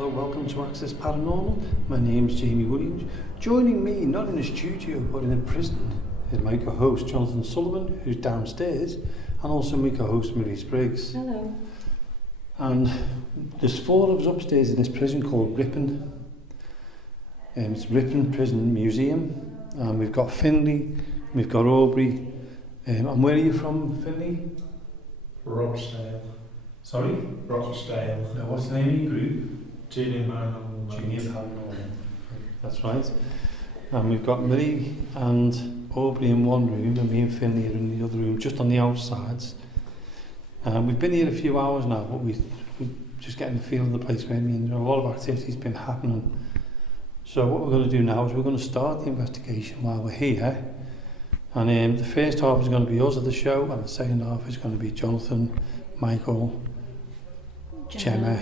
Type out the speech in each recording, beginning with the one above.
Hello, welcome to Access Paranormal. My name's Jamie Williams. Joining me, not in a studio, but in a prison, is my co-host Jonathan Sullivan, who's downstairs, and also my co-host Marie Spriggs. Hello. And there's 4 of us upstairs in this prison called Ripon. It's Ripon Prison Museum. And we've got Finley, we've got Aubrey. And where are you from, Finley? Rochdale. Sorry? Rochdale. No, what's the name of your group? Junior Paranormal Events. Junior Paranormal. That's right. And we've got Marie and Aubrey in one room, and me and Finley are in the other room, just on the outsides. We've been here a few hours now, but we're just getting the feel of the place. I mean, a lot of activity's been happening. So what we're going to do now is we're going to start the investigation while we're here. And the first half is going to be us at the show, and the second half is going to be Jonathan, Michael, Gemma,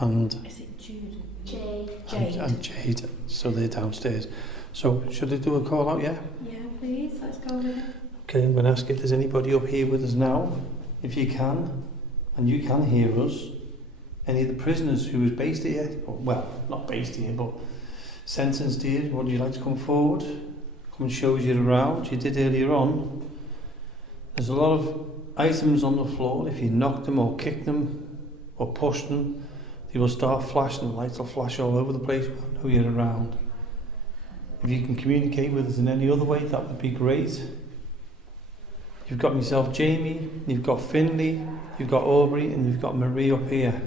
and Is it Jude? Jade. And Jade. So they're downstairs. So should I do a call out? Yeah. Yeah, please. Let's go with it. Okay, I'm going to ask if there's anybody up here with us now, if you can, and you can hear us. Any of the prisoners who is based here, or, well, not based here, but sentenced here, would you like to come forward? Come and show us you around. You did earlier on. There's a lot of items on the floor. If you knock them or kick them or push them, they will start flashing. The lights will flash all over the place who you're around. If you can communicate with us in any other way, that would be great. You've got myself, Jamie, you've got Finley, you've got Aubrey, and you've got Marie up here.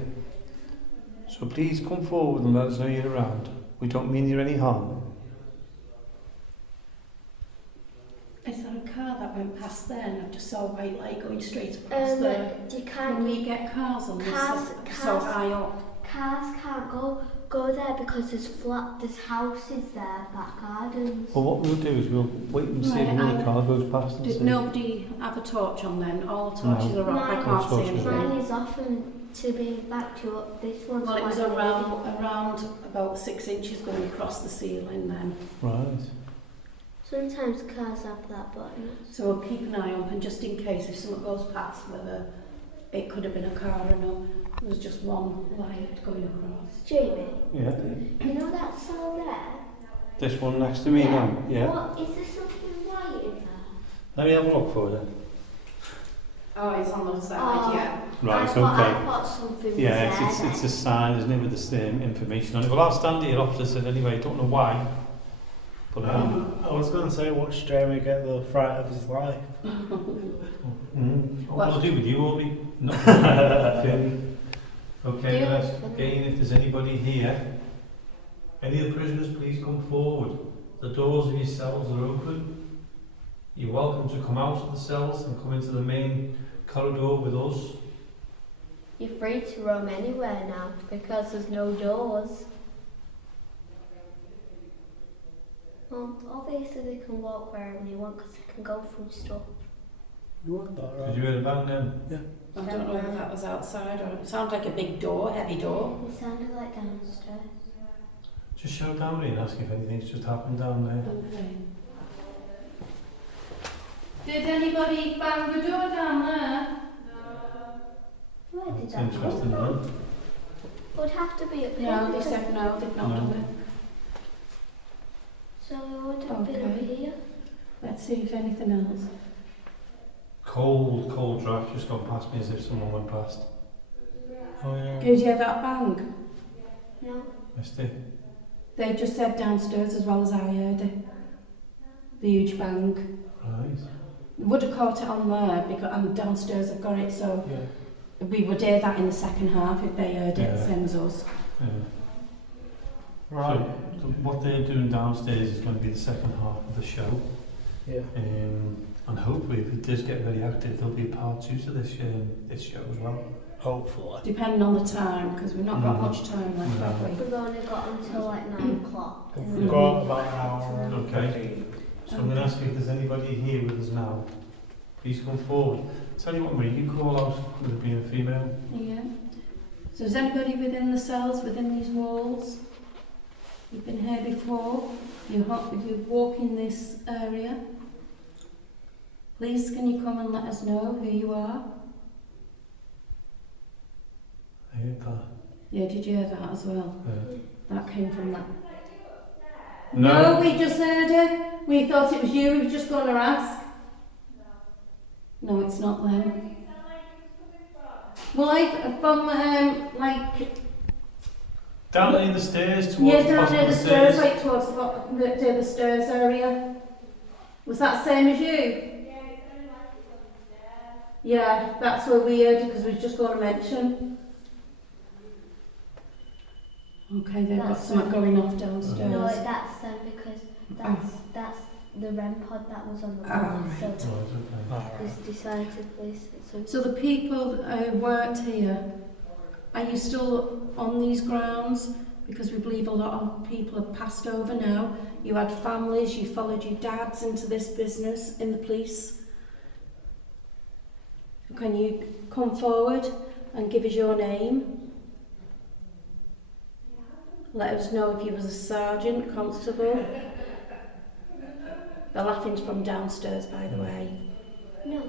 So please come forward and let us know you're around. We don't mean you any harm. Is there a car that went past there and I just saw a white light going straight across there? You Can can't. we get cars on this so high up? Cars can't go there because there's houses there, back gardens. Well, what we'll do is we'll wait and see if another car goes past and Did see. nobody have a torch on then? All the torches are off. I No. can't see Torches anything. are Mine is often to be backed you up. This one's Well, it was quite around about 6 inches going across the ceiling then. Right. Sometimes cars have that button. So we'll keep an eye open just in case if someone goes past whether it could have been a car or no. There was just one light going across. Jamie, Yeah. you know that cell there? This one next to me now. Yeah. What, is there something white in there? Let me have a look for you. Oh, it's on the side, Oh. yeah. Right, I thought okay. something Yeah, was there. it's a sign, isn't it, with the same information on it. Well, I'll stand here opposite anyway, don't know why. But I was going to say, watch Jeremy get the fright of his life. What will I do with you, Aubrey? Okay. Okay, Do let's it. again, if there's anybody here, any of the prisoners, please come forward. The doors of your cells are open. You're welcome to come out of the cells and come into the main corridor with us. You're free to roam anywhere now because there's no doors. Well, obviously they can walk wherever they want because they can go through stuff. You want that, Did right? you hear about them? I don't know if that was outside or it sounded like a big door, heavy door. It sounded like downstairs. Just shout down there and ask if anything's just happened down there. Okay. Did anybody bang the door down there? Where did It's that come interesting, from? huh? It would have to be up here. No, they because- said no, they've not No. done it. So it would have been up Okay. here. Let's see if anything else. Cold draft just gone past me as if someone went past. Oh, yeah. Did you hear that bang? No. Missed it. They just said downstairs as well as I heard it. The huge bang. Right. Would have caught it on there because and downstairs I've got it, so Yeah. we would hear that in the second half if they heard it, Yeah. same as us. Yeah. Right. So what they're doing downstairs is going to be the second half of the show. Yeah. And hopefully, if it does get very active, there'll be a part 2 to this show as well. Hopefully. Depending on the time, because we've not got Mhm. much time left, have we? We've only got until like 9 o'clock. We've got about an hour. Okay. So I'm going to ask if there's anybody here with us now. Please come forward. Tell you what, Marie, you call out with it being a female. Yeah. So is anybody within the cells, within these walls? You've been here before. You walk in this area. Please, can you come and let us know who you are? I heard that. Yeah, did you hear that as well? Yeah. That came from that. No. We just heard it. We thought it was you. We were just going to ask. No, it's not them. Well, from like Down near the stairs, towards yeah, the down bottom near of the the stairs, stairs. like towards the stairs area. Was that same as you? Yeah, that's where we heard it because we were just going to mention. Okay, they've got That's something going off downstairs. No, that's them because that's the REM pod that was on the wall. right. So Alright. he's decided to place it. So the people who worked here, are you still on these grounds? Because we believe a lot of people have passed over now. You had families, you followed your dads into this business in the police. Can you come forward and give us your name? Let us know if you was a sergeant, constable. They're laughing from downstairs, by the way. No,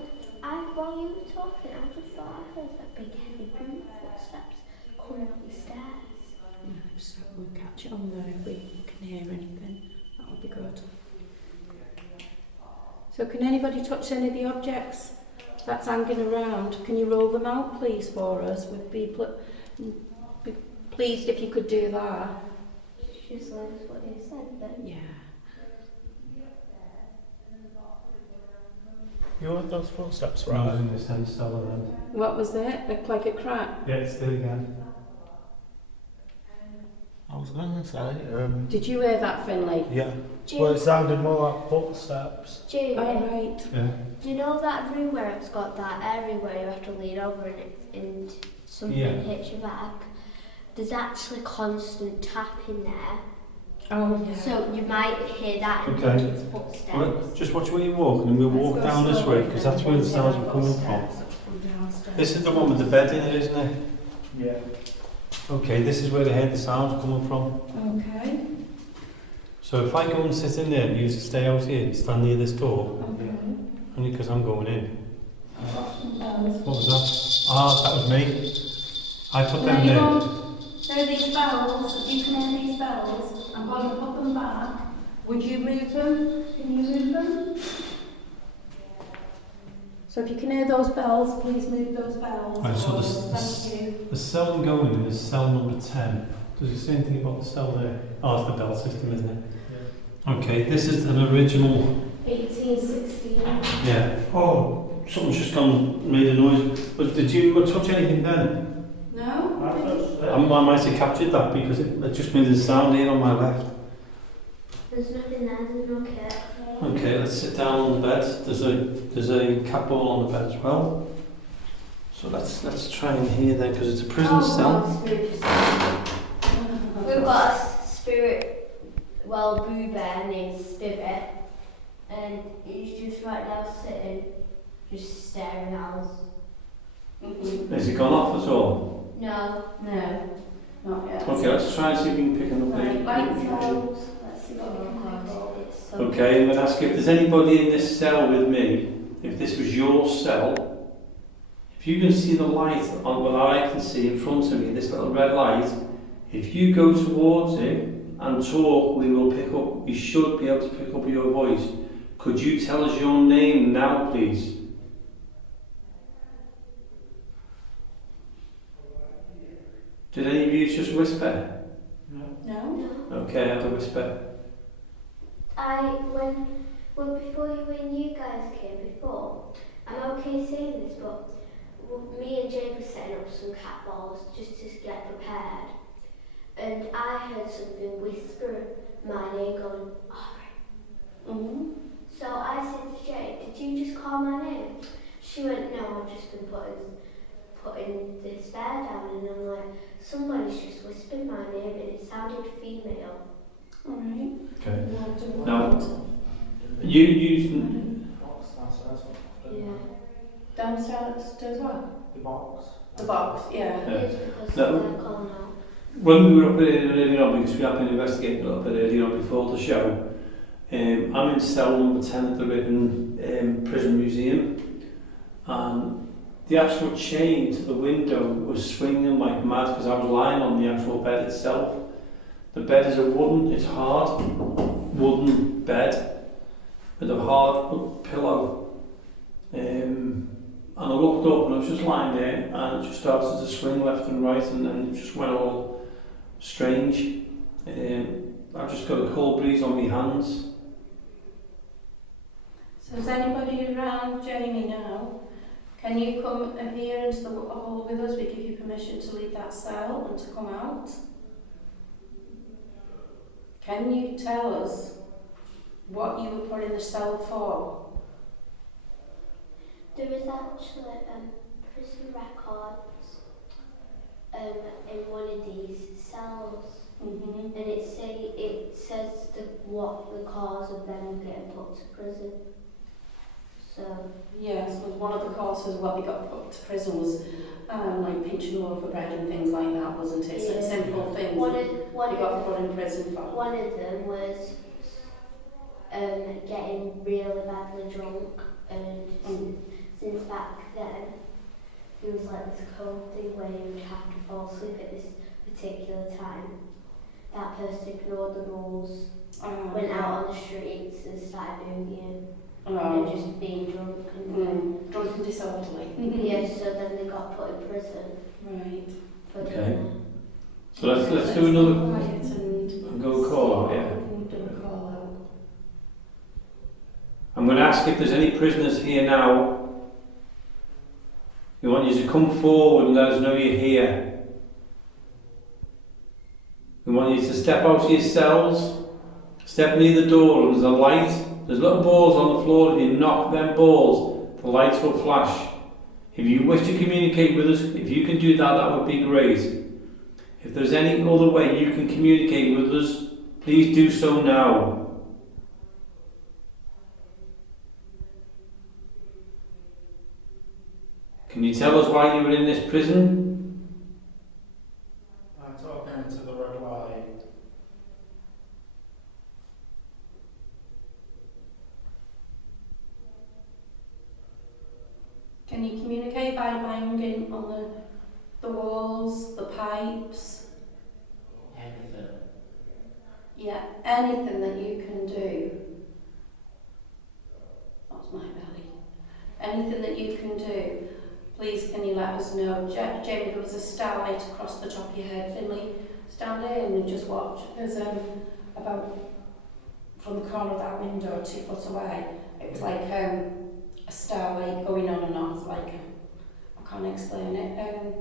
while you were talking, I just thought I heard that big heavy boot footsteps coming up the stairs. No, so we'll catch it on there if we can hear anything. That would be good. So can anybody touch any of the objects that's hanging around? Can you roll them out, please, for us? We'd be pleased if you could do that. Just like what you said then. Yeah. You heard those footsteps, I right? was in the same cellar then. What was it? Looked like a crack. Yeah, it's there again. I was going to say, Did you hear that, Finley? yeah. Do Well, you, it sounded more like footsteps. Jamie, All right. Yeah. do you know that room where it's got that area where you have to lean over and something Yeah. hits your back? There's actually constant tapping there. Oh, yeah. So you might hear that in Okay. people's footsteps. Well, just watch where you're walking and we'll walk down this way because that's where the sounds are coming from. This is the one with the bed in it, isn't it? Yeah. Okay, this is where they heard the sounds coming from. Okay. So if I go and sit in there and you stay out here and stand near this door, Okay. only because I'm going in. What was that? Ah, that was me. I put them there. So these bells, you can hear these bells. I'm going to put them back. Would you move them? Can you move them? So if you can hear those bells, please move those bells. Right, so Thank you. The cell I'm going in is cell number 10. Does it say anything about the cell there? Oh, it's the bell system, isn't it? Yeah. Okay, this is an original. 1816. Yeah. Oh, something's just gone, made a noise. But did you touch anything then? No? I might have captured that because it just made a sound here on my left. There's nothing there, there's no kit. Okay, let's sit down on the bed. There's a cat ball on the bed as well. So let's try and hear then because it's a prison cell. We've got a spirit, boo bear named Spirit, and he's just right now sitting, just staring at us. Has it gone off at all? No. No, not yet. Okay, let's try and see if we can pick it up. Right, lights Okay. out. Let's see what we can do. It's so Okay, I'm going to ask if there's anybody in this cell with me, if this was your cell, if you can see the light on what I can see in front of me, this little red light, if you go towards it and talk, we should be able to pick up your voice. Could you tell us your name now, please? Did any of you just whisper? No? Okay, I have a whisper. when you guys came before, I'm okay saying this, but me and Jade were setting up some cat balls just to get prepared, and I heard something whisper my name going, Aubrey. Mm-hmm. So I said to Jade, did you just call my name? She went, no, I've just been putting this bear down, and I'm like, somebody's just whispered my name and it sounded female. Alright. Okay. We'll do Now, that. you Yeah. Downstairs what? The box. The box, yeah. Yeah. It's because No. they're calling out. when we were up there earlier on, because we have been investigating a little bit earlier on before the show, I'm in cell number 10 at the Ripon Prison Museum, and the actual chain to the window was swinging like mad because I was lying on the actual bed itself. The bed is it's hard wooden bed with a hard pillow. And I looked up and I was just lying there and it just started to swing left and right and then it just went all strange. I've just got a cold breeze on my hands. So is anybody around Jamie now? Can you come here into the hall with us? We give you permission to leave that cell and to come out. Can you tell us what you were put in the cell for? There is actually prison records in one of these cells, and it says what the cause of them getting put to prison. So yes, because one of the causes what they got put to prison was like pinching over bread and things like that, wasn't it? So simple things they got put in prison for. One of them was getting really badly drunk, and since back then he was like this cold thing where you would have to fall asleep at this particular time. That person ignored the rules, went out on the streets and started boogieing. And just being drunk and drunk and disorderly. Yeah, so then they got put in prison. Right. For doing that. So let's do another quiet and go call out, yeah. Do a call out. I'm going to ask if there's any prisoners here now. We want you to come forward and let us know you're here. We want you to step out of your cells, step near the door and there's a light. There's little balls on the floor. If you knock them balls, the lights will flash. If you wish to communicate with us, if you can do that, that would be great. If there's any other way you can communicate with us, please do so now. Can you tell us why you were in this prison? I'm talking to the red light. Can you communicate by banging on the walls, the pipes? Anything. Yeah, anything that you can do. That's my belly. Anything that you can do, please can you let us know. Jamie, there was a starlight across the top of your head. Finley, stand there and just watch. There's about from the corner of that window 2 foot away. It was like a starlight going on and off, like I can't explain it.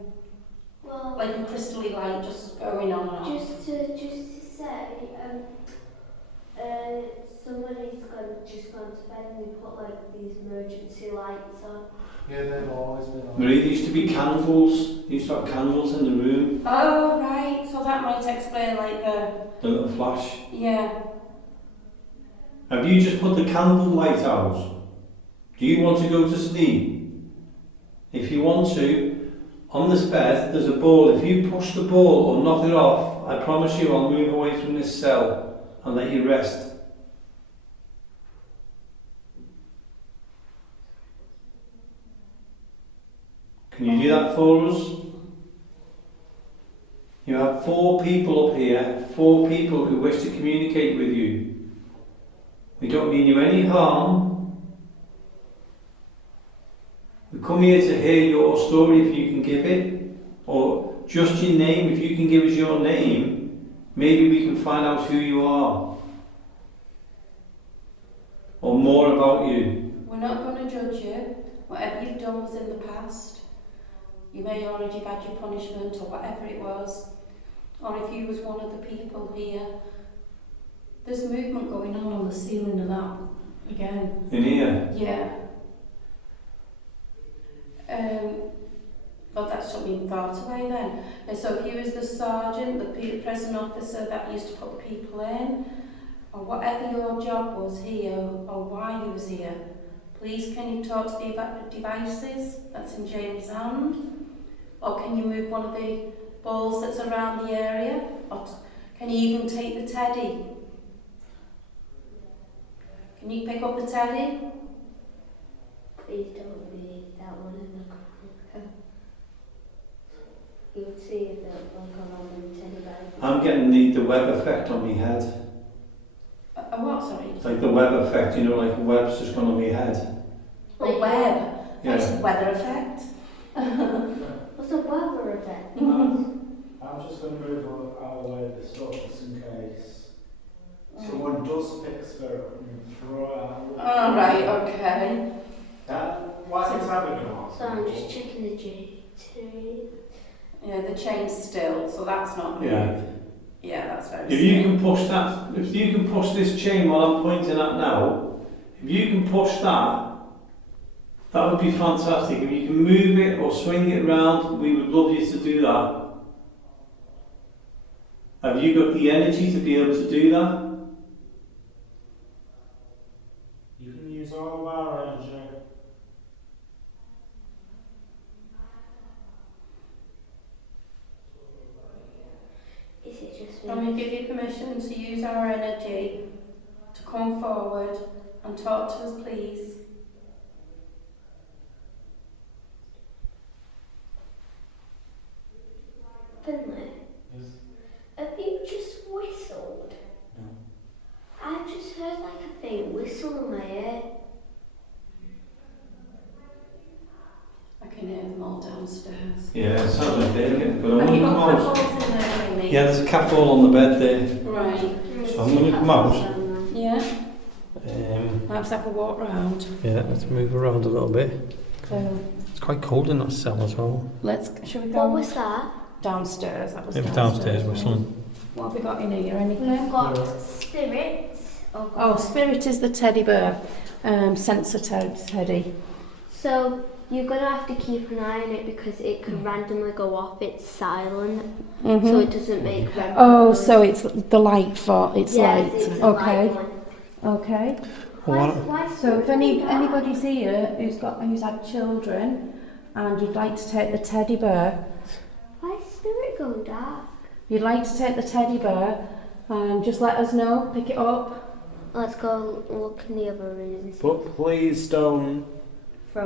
Well, like a crystal light just going on and off. just to say, somebody's just gone to bed and we put like these emergency lights on. Yeah, they've always been on. Marie, there used to be candles. There used to have candles in the room. Oh right, so that might explain like The little flash. yeah. Have you just put the candle light out? Do you want to go to sleep? If you want to, on this bed there's a ball. If you push the ball or knock it off, I promise you I'll move away from this cell and let you rest. Can you do that for us? You have 4 people up here, 4 people who wish to communicate with you. We don't mean you any harm. We come here to hear your story if you can give it, or just your name. If you can give us your name, maybe we can find out who you are, or more about you. We're not going to judge you. Whatever you've done was in the past. You may already have had your punishment or whatever it was. Or if you was one of the people here, there's movement going on the ceiling of that again. In here? Yeah. But that's something thought away then. And so if you was the sergeant, the prison officer that used to put the people in, or whatever your job was here, or why you was here, please can you talk to the devices that's in Jamie's hand? Or can you move one of the balls that's around the area? Or can you even take the teddy? Can you pick up the teddy? Please don't be that one in the corner. going on with teddy bear? I'm getting the web effect on my head. A what, sorry? It's like the web effect, you know, like a web's just gone on my head. A web? Yeah. That's weather effect. What's a weather event? I'm just going to move out of the way of this stuff just in case someone does pick spirit up and throw it out. Oh, right, okay. Why is that going on? So I'm just checking the J2. Yeah, the chain's still, so that's not moved. Yeah. Yeah, that's very If you can push that, if you can push this chain while I'm pointing at now, if you can push that, that would be fantastic. If you can move it or swing it round, we would love you to do that. Have you got the energy to be able to do that? You can use all of our energy. Is it just Can we give you permission to use our energy to come forward and talk to us, please? Finley? Yes. Have you just whistled? No. I've just heard like a faint whistle in my ear. I can hear them all downstairs. Yeah, it sounds like they're getting good. Have I'm you going to got come the out. balls in there, Amy? Yeah, there's a cat ball on the bed there. Right. So I'm going to come out. Yeah. Um, Let's have a walk round. yeah, let's move around a little bit. So It's quite cold in that cell as well. shall we What go was that? downstairs? That was It was downstairs whistling. What have we got in here? Anything? We've got spirits. Oh, Spirit is the teddy bear. Sensor teddy. So you're going to have to keep an eye on it because it can randomly go off. It's silent, so Mhm. it doesn't make random Oh, noise. so it's the light for it's Yes, light. it's a Okay. light one. Okay. Why So if anybody's here who's had children and you'd like to take the teddy bear, Why is spirit going dark? you'd like to take the teddy bear, just let us know. Pick it up. Let's go look in the other rooms. But please don't.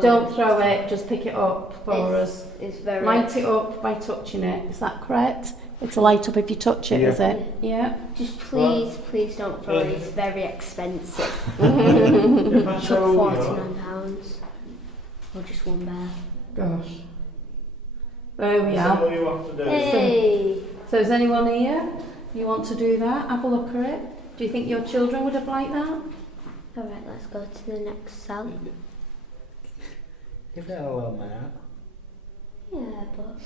Don't throw it. Just pick it up for us. It's very. Light it up by touching it. Is that correct? It's a light up if you touch it, Yeah. is it? Yeah. Just please don't throw it. It's very expensive. If I Took show you, £49 or just one bear. Gosh. There we that's are. all you have to do. Hey. So is anyone here? You want to do that? Have a look at it. Do you think your children would have liked that? All right, let's go to the next cell. Give it a little minute. Yeah, but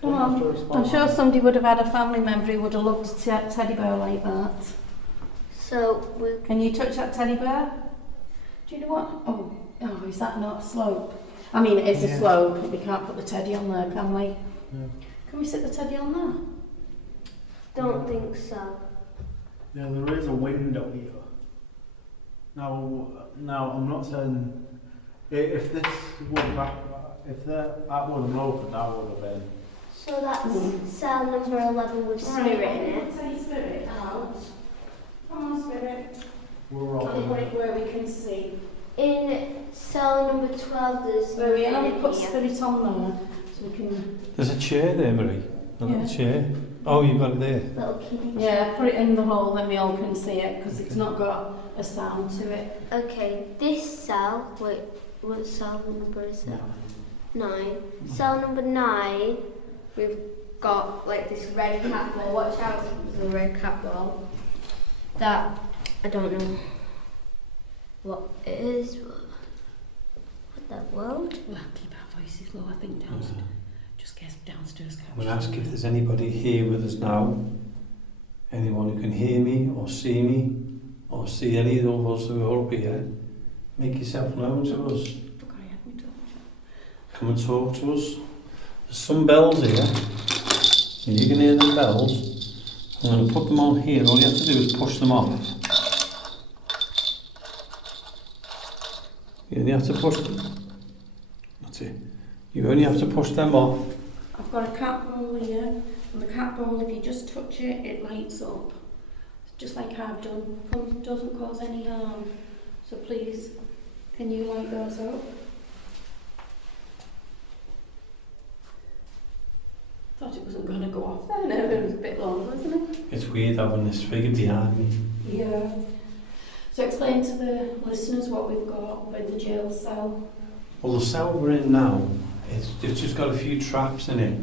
Come on. I'm sure somebody would have had a family member who would have loved a teddy bear like that. so we. Can you touch that teddy bear? Do you know what? Oh, is that not a slope? I mean, it is a Yeah. slope. We can't put the teddy on there, can we? No. Can we sit the teddy on there? Don't think so. Yeah, there is a window here. Now I'm not saying if this would have, if that would have opened, that would have been. So that's cell number 11 with spirit in it. Take spirit out. Come on, spirit. We're all. Put it where we can see. In cell number 12, there's Where we nothing only in put here. spirit on there, so we can. There's a chair there, Marie. A little chair. Oh, you've got it there. Little kiddie. Yeah, put it in the hole, then we all can see it because it's not got a sound to it. Okay, this cell. Wait, what cell number is it? No. 9. Cell number 9. We've got like this red cat ball. Watch out, there's a red cat ball. That I don't know what it is. What that world? We'll have to keep our voices low, I think, downstairs. Just get downstairs. I'm going to ask if there's anybody here with us now. Anyone who can hear me or see any of us who are up here. Make yourself known to us. Come and talk to us. There's some bells here. And you can hear the bells. I'm going to put them on here. All you have to do is push them off. You only have to push them. That's it. You only have to push them off. I've got a cat ball here, and the cat ball, if you just touch it, it lights up. Just like I've done. Doesn't cause any harm. So please, can you light those up? Thought thought it wasn't going to go off there. No, it was a bit long, wasn't it? It's weird having this figure behind me. Yeah. So explain to the listeners what we've got with the jail cell. Well, the cell we're in now, it's just got a few traps in it.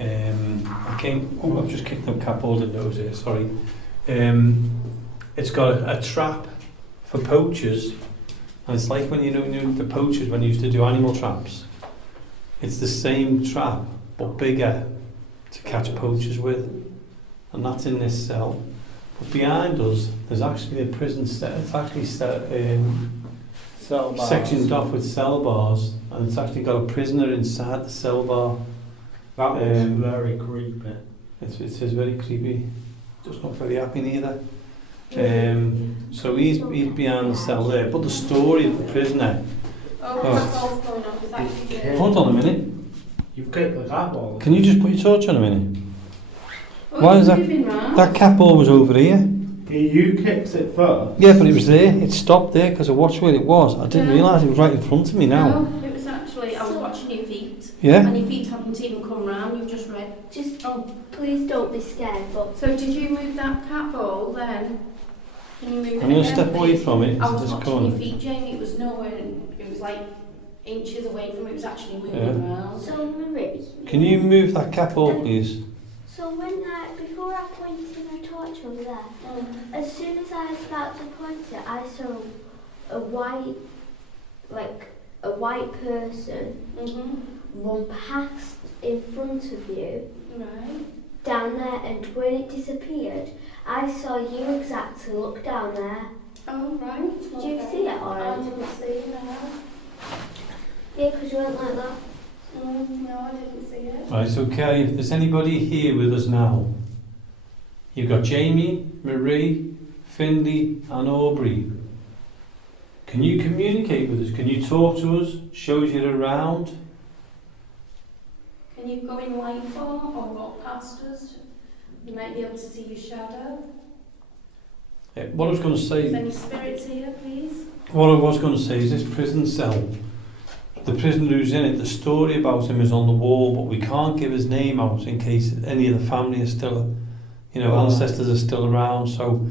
I've just kicked the cap holder nose here, sorry. It's got a trap for poachers, and it's like when you know the poachers when you used to do animal traps. It's the same trap, but bigger, to catch poachers with, and that's in this cell. But behind us, there's actually a prison set. It's actually Cell bars. sectioned off with cell bars, and it's actually got a prisoner inside the cell bar. That was very creepy. It is very creepy. Just not very happy neither. So he's behind the cell there. But the story of the prisoner. Oh, that's all going on. Is that you? Hold on a minute. You've kicked the cat ball. Can you just put your torch on a minute? Oh, Why it's is that- moving round. That cat ball was over here. You kicked it first. Yeah, but it was there. It stopped there because I watched where it was. I didn't Yeah. realise it was right in front of me now. No, it was actually, I was watching your feet. Yeah. And your feet haven't even come round, you've just read. Just Oh, please don't be scared, but so did you move that cat ball then? Can you move it I'm going to again, step away please? from it I to was this watching corner. your feet, Jamie. It was nowhere, it was like inches away from it. It was actually moving Yeah. round. so Marie. Can you move that cat ball, please? So before I pointed my torch over there, Mm. as soon as I was about to point it, I saw a white person run past in front of you Right. down there, and when it disappeared, I saw you exactly look down there. Oh, right. Did you see it, or I didn't see it, no. Yeah, because you went like that. No, I didn't see it. Right, okay. If there's anybody here with us now, you've got Jamie, Marie, Finley and Aubrey. Can you communicate with us? Can you talk to us? Show us you're around? Can you go in light form or walk past us? You might be able to see your shadow. What I was going to Is say, any spirits here, please? what I was going to say is this prison cell, the prisoner who's in it, the story about him is on the wall, but we can't give his name out in case any of the family is still, ancestors are still around. So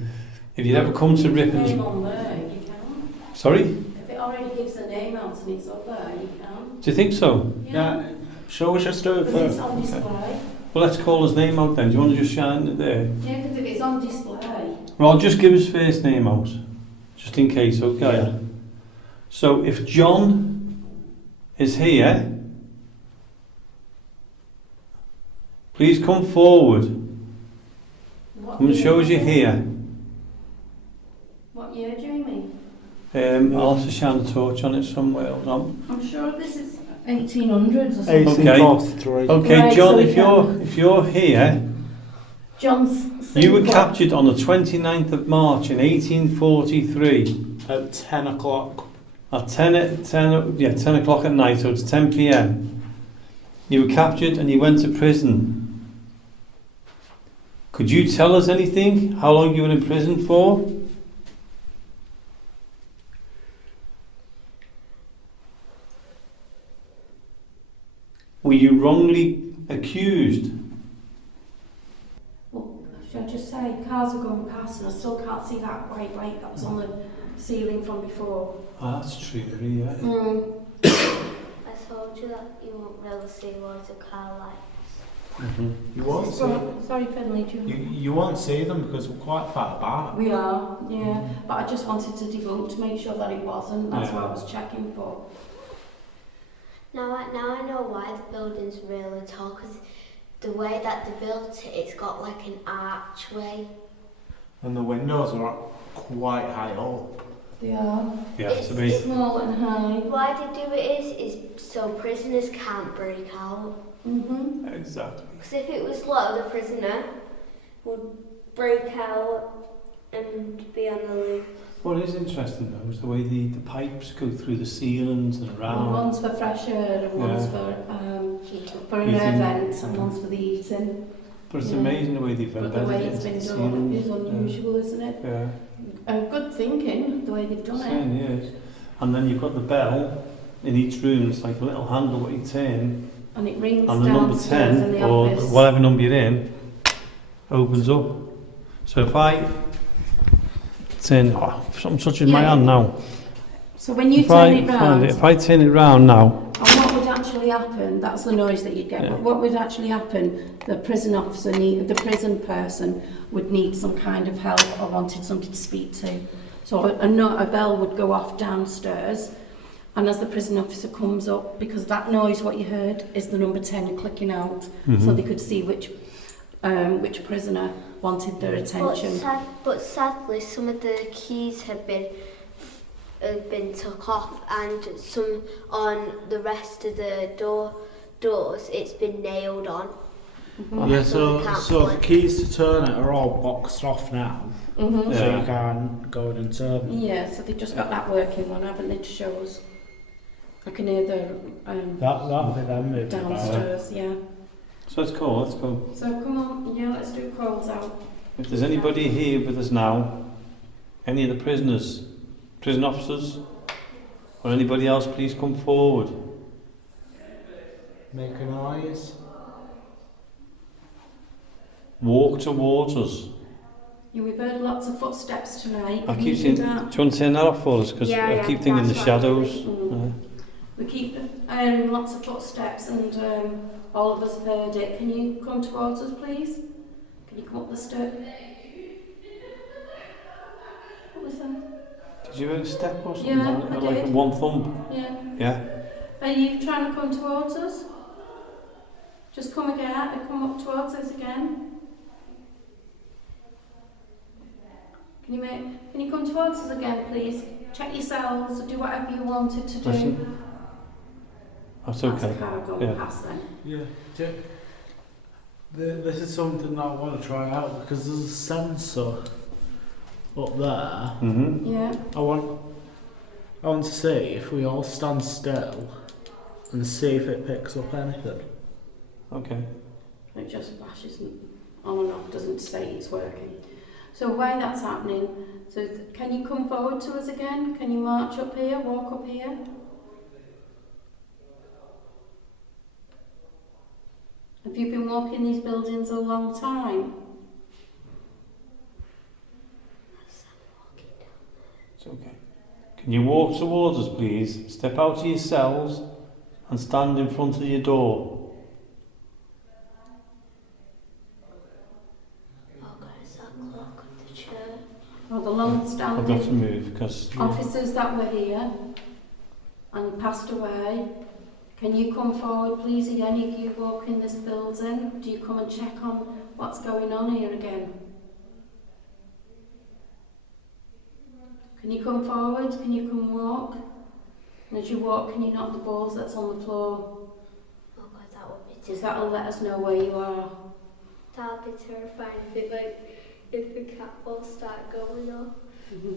if you'd ever come to Ripon's... Name on there, you can. Sorry? If it already gives the name out and it's up there, you can. Do you think so? Yeah. Show us your story Because it's first. on display. Well, let's call his name out then. Do you want to just shine it there? Yeah, because if it's on display. Well, I'll just give his first name out, just in case, okay? Yeah. So if John is here, please come forward. What Come and year show us was you're it? here. What year, Jamie? I'll have to shine a torch on it somewhere. Hold on. I'm sure this is 1800s or something. 1843. Okay, Right, John, so if you're here, John's you were Simple. captured on the 29th of March in 1843 At 10 o'clock. at 10 o'clock at night, so it's 10 p.m. You were captured and you went to prison. Could you tell us anything? How long you were in prison for? Were you wrongly accused? Well, should I just say, cars are going past and I still can't see that white light that was on the ceiling from before. Ah, that's true, yeah. I told you that you won't really see loads of car lights. You won't see Sorry, Finley, do you won't see them because we're quite far back. We are, yeah. But I just wanted to debunk to make sure that it wasn't. That's what I Yeah. was checking for. Now I know why the building's really tall, because the way that they built it, it's got like an archway. And the windows are quite high up. They are. You have to be. Small and high. Why they do it is so prisoners can't break out. Mm-hmm. Exactly. Because if it was low, the prisoner would break out and be on the loose. What is interesting though is the way the pipes go through the ceilings and around. One's for fresh air and one's for an Eating. event and one's for the eating. But it's Yeah. amazing the way they've But the embedded way it it's into been the done ceilings. is unusual, isn't it? Yeah. And good thinking, the way they've done it. Yes. And then you've got the bell in each room. It's like a little handle what you turn, And it rings and the number downstairs in 10, the or office. whatever number you're in, opens up. So if I turn, something touches my Yeah. hand now. So when you If turn I it round, if I turn it round now, and what would actually happen, that's the noise that you'd get, Yeah. but what would actually happen, the prison officer, the prison person would need some kind of help or wanted somebody to speak to. So a bell would go off downstairs, and as the prison officer comes up, because that noise, what you heard, is the number 10 clicking out, so they could see which prisoner wanted their attention. But sadly, some of the keys have been took off, and some on the rest of the doors it's been nailed on. Yeah, So so the keys to turn it are all boxed off now, Mm-hmm. so Yeah. you can't go in and turn them. Yeah, so they've just got that working one, haven't they, to show us. I can hear the That'll be them moving about. downstairs, yeah. so let's go, let's go. So come on, yeah, let's do calls out. If there's anybody here with us now, any of the prisoners, prison officers, or anybody else, please come forward. Make a noise. Walk towards us. Yeah, we've heard lots of footsteps tonight. I Can keep you saying, do do you that? want to turn that off for us? Because Yeah, I yeah, keep thinking the that's what I'm shadows. doing. We keep hearing lots of footsteps, and all of us have heard it. Can you come towards us, please? Can you come up the stairs? What was that? Did you hear a step or something? Yeah, I like did. one thump? Yeah. Yeah. Are you trying to come towards us? Just come again, come up towards us again. Can you come towards us again, please? Check your cells, do whatever you wanted to do. Listen. That's That's okay. the car going Yeah. past then. Yeah. This is something that I want to try out because there's a sensor up there. Mm-hmm. Yeah. I want to see if we all stand still and see if it picks up anything. Okay. It just flashes on and off, doesn't say it's working. So while that's happening, can you come forward to us again? Can you march up here, walk up here? Have you been walking these buildings a long time? It's okay. Can you walk towards us, please? Step out of your cells and stand in front of your door. It's that clock of the church. Well, the I've got to long-standing move because officers that were here and passed away, can you come forward, please, again, if you walk in this building? Do you come and check on what's going on here again? Can you come forward? Can you come walk? And as you walk, can you knock the balls that's on the floor? Oh God, that would be Because terrifying. that'll let us know where you are. That would be terrifying if the cat balls start going off.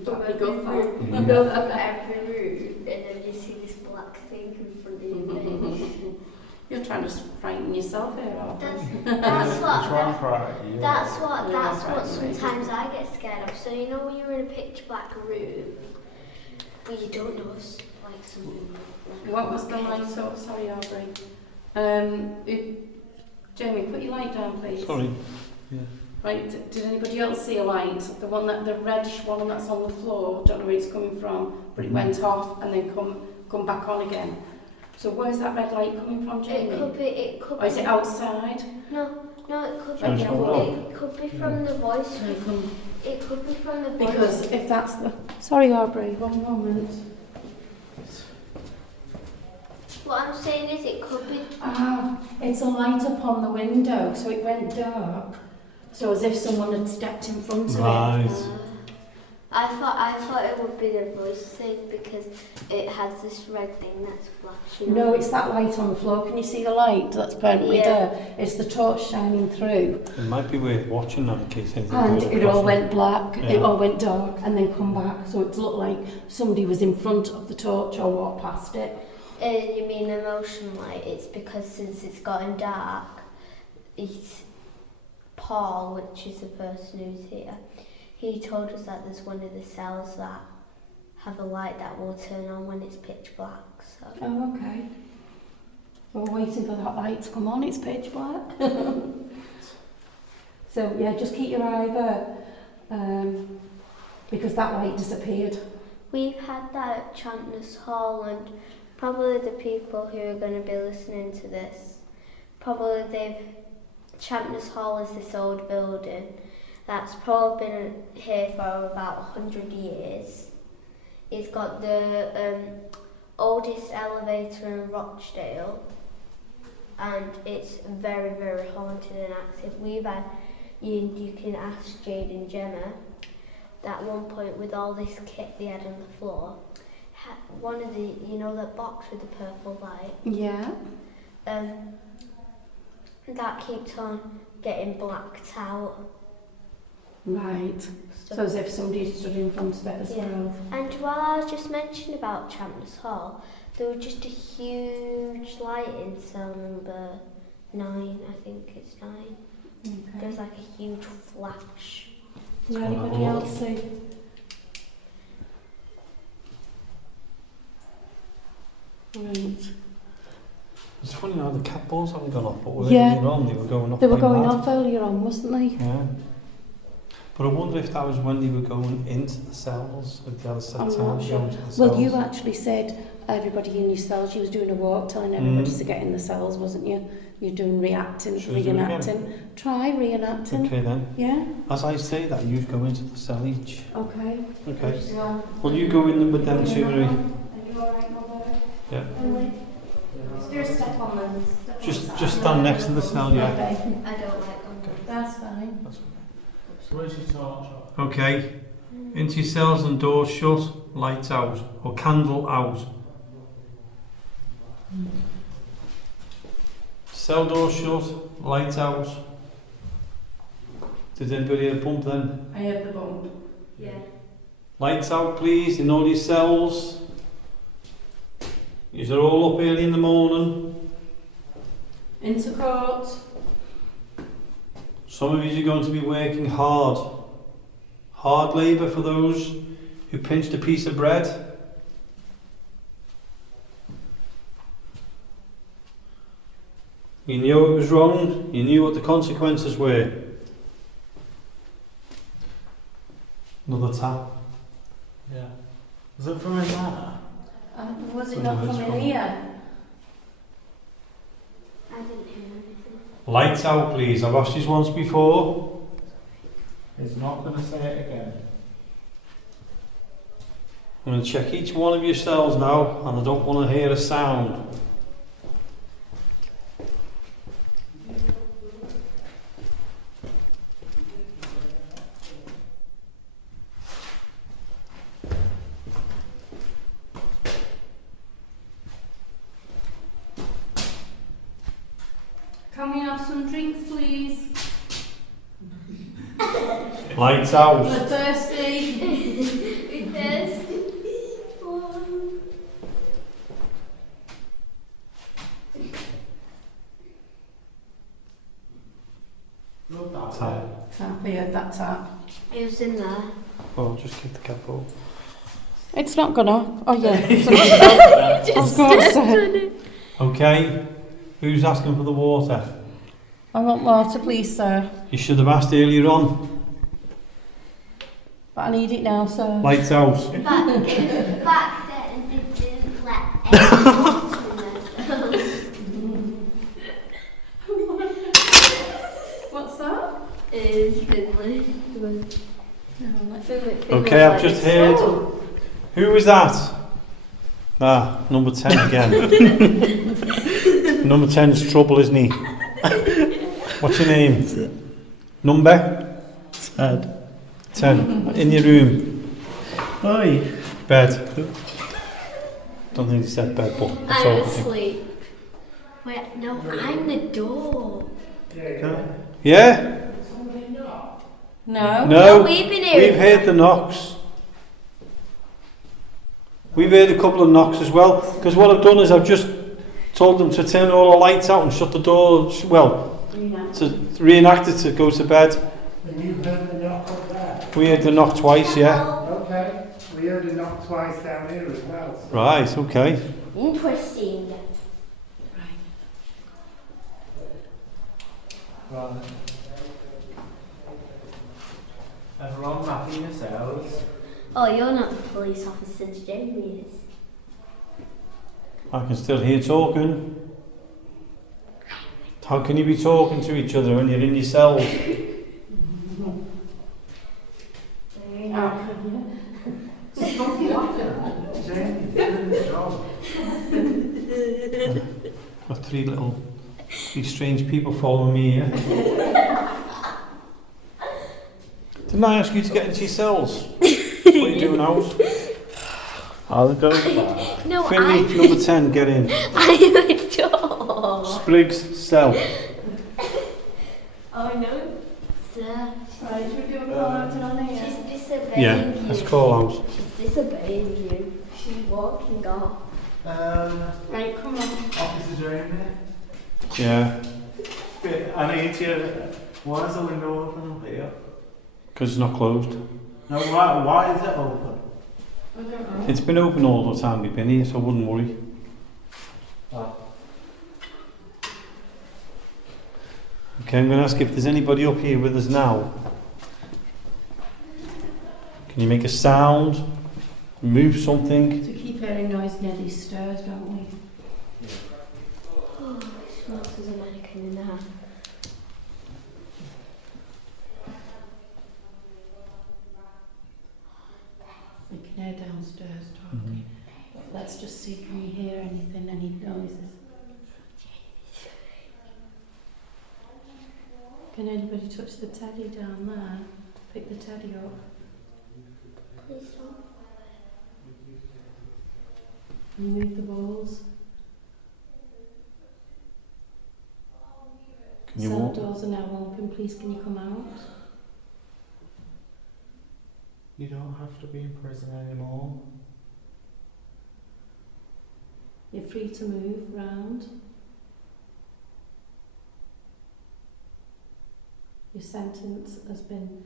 That'd be good fun. You go from every room and then you see this black thing in front of your face. You're trying to frighten yourself here, aren't you? That's what. Try and cry. Yeah. That's what sometimes I get scared of. So you know when you're in a pitch black room, but you don't know if like something. What was the light up? Sorry, Aubrey. Jamie, put your light down, please. sorry. Right, did anybody else see a light? The reddish one that's on the floor, don't know where it's coming from, but it went off and then come back on again. So where's that red light coming from, Jamie? It could Or is it outside? No, it could Right, be. so It could be from the voice. It could be from the voice. Because if that's the... Sorry, Aubrey, one moment. What I'm saying is it could be. It's a light upon the window, so it went dark. So as if someone had stepped in front of it. Right. I thought it would be the voice thing because it has this red thing that's flashing. No, it's that light on the floor. Can you see the light that's permanently Yeah. there? It's the torch shining through. It might be worth watching that in case anything And goes it all across went black, it Yeah. all went dark, and then come back. So it looked like somebody was in front of the torch or walked past it. You mean the motion light? It's because since it's gotten dark, it's Paul, which is the person who's here. He told us that there's one of the cells that have a light that will turn on when it's pitch black. So Oh, okay. We're waiting for that light to come on, it's pitch black. So yeah, just keep your eye there, because that light disappeared. We've had that at Chantness Hall, and probably the people who are going to be listening to this, Chantness Hall is this old building that's probably been here for about 100 years. It's got the oldest elevator in Rochdale, and it's very, very haunted and active. We've had, you can ask Jade and Gemma, at one point with all this kit they had on the floor, one of the, you know, that box with the purple light? Yeah. That keeps on getting blacked out. Right. So as if somebody stood in front of it as well. And while I was just mentioning about Chantness Hall, there was just a huge light in cell number 9, I think it's 9. Okay. There was like a huge flash. Does anybody else see? Right. It's funny how the cat balls haven't gone off, but Yeah. earlier on they were going off. They were like going mad. off earlier on, wasn't they? Yeah. But I wonder if that was when they were going into the cells, if they had a set I'm time not to sure. go into the cells. Well, you actually said everybody in your cells, you was doing a walk telling everybody to get in the cells, wasn't you? You're doing reacting, Should we do it again? reenacting. Try reenacting. Okay then. Yeah? As I say that, you go into the cell each. Okay. Okay. So, Well, you go in with them two, Marie. are you alright, Mother? Yeah. Emily? Is there a step on them? Step on Just the just side? stand next to the cell, yeah. Okay. I don't like them. That's fine. That's So where's your torch? okay. Into your cells and doors shut, lights out, or candle out. Cell doors shut, lights out. Did anybody hear the pump then? I heard the bump. Yeah. Lights out, please, in all your cells. You're all up early in the morning. Into court. Some of you are going to be working hard. Hard labour for those who pinched a piece of bread. You knew it was wrong, you knew what the consequences were. Another tap. Yeah. Was it from in there? Was it Where not did it from come? in here? I didn't hear anything. Lights out, please. I've asked you once before. He's not going to say it again. I'm going to check each one of your cells now, and I don't want to hear a sound. Can we have some drinks, please? Lights out. We're thirsty. We're thirsty. Look that Tap. way. Tap, we heard that tap. It was in there. Oh, just kick the cat ball. It's not gonna. Oh yeah. Just Of course. stepped on it. Okay, who's asking for the water? I want water, please, sir. You should have asked earlier on. But I need it now, sir. Lights out. Back then, they didn't let anyone in there. What's that? It's Finley. Okay, I've just heard. Who was that? Ah, number 10 again. Number 10's trouble, isn't he? What's your name? Number? 10. In your room. Oi. Bed. Don't think he said bed, but that's all. I'm asleep. Wait, no, I'm the door. Yeah? No. No, we've been hearing we've heard the knocks. We've heard a couple of knocks as well. Because what I've done is I've just told them to turn all the lights out and shut the door. Well, to reenact it to go to bed. And you heard the knock up there? We heard the knock twice, yeah. Okay. We heard a knock twice down here as well. So. Right, okay. Interesting. Right. Everyone back in yourselves. Oh, you're not the police officer, Jamie is. I can still hear talking. How can you be talking to each other when you're in your cells? Stop laughing. Jamie, doing the job. Got three strange people following me here. Didn't I ask you to get into your cells? What are you doing out? I'll go. No, Finley, number 10, get in. I would talk. Spriggs, cell. Oh, no. Sir. Right, should we do a call out on here? She's disobeying Yeah, you. let's call out. She's disobeying you. She's walking off. Right, come on. Officer Jamie. Yeah, I need you. Why is the window open up here? because it's not closed. No, why is it open? I don't know. It's been open all the time we've been here, so I wouldn't worry. Oh. Okay, I'm going to ask if there's anybody up here with us now. Can you make a sound? Move something? To keep hearing noise near these stairs, don't we? Oh, she smells as a mannequin in there. We can hear downstairs talking. But let's just see, can we hear anything, any noises? Can anybody touch the teddy down there? Pick the teddy up. Please don't. Can you move the balls? Can you Cell walk? doors are now open, please can you come out? You don't have to be in prison anymore. You're free to move round. Your sentence has been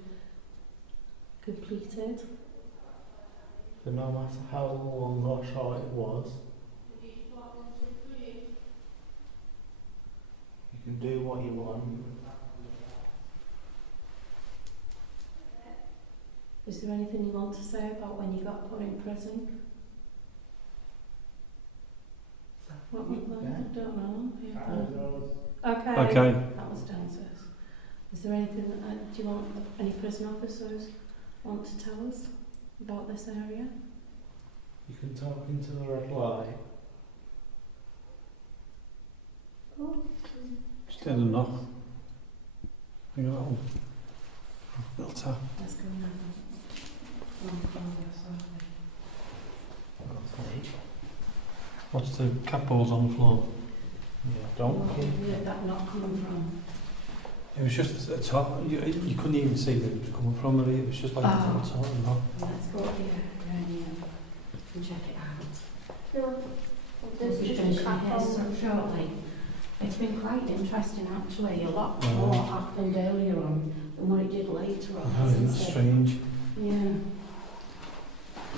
completed. So no matter how long or short it was, you can do what you want. Is there anything you want to say about when you got put in prison? What was that? Yeah. I don't know. Yeah. Okay. Okay. That was downstairs. Is there anything that, do you want any prison officers want to tell us about this area? You can talk into the red light. Just did a knock. Look at that one. Little tap. Let's go now. What's the cat balls on the floor? Yeah, don't. Where did that knock coming from? It was just at the top. You couldn't even see where it was coming from, really. It was just like Oh. at the top. You know? Let's go up here and check it out. No. We'll There's be just finishing a cat here hole. so shortly. It's been quite interesting actually. A lot Yeah. more happened earlier on than what it did later on. Oh, hasn't it's it? strange. Yeah.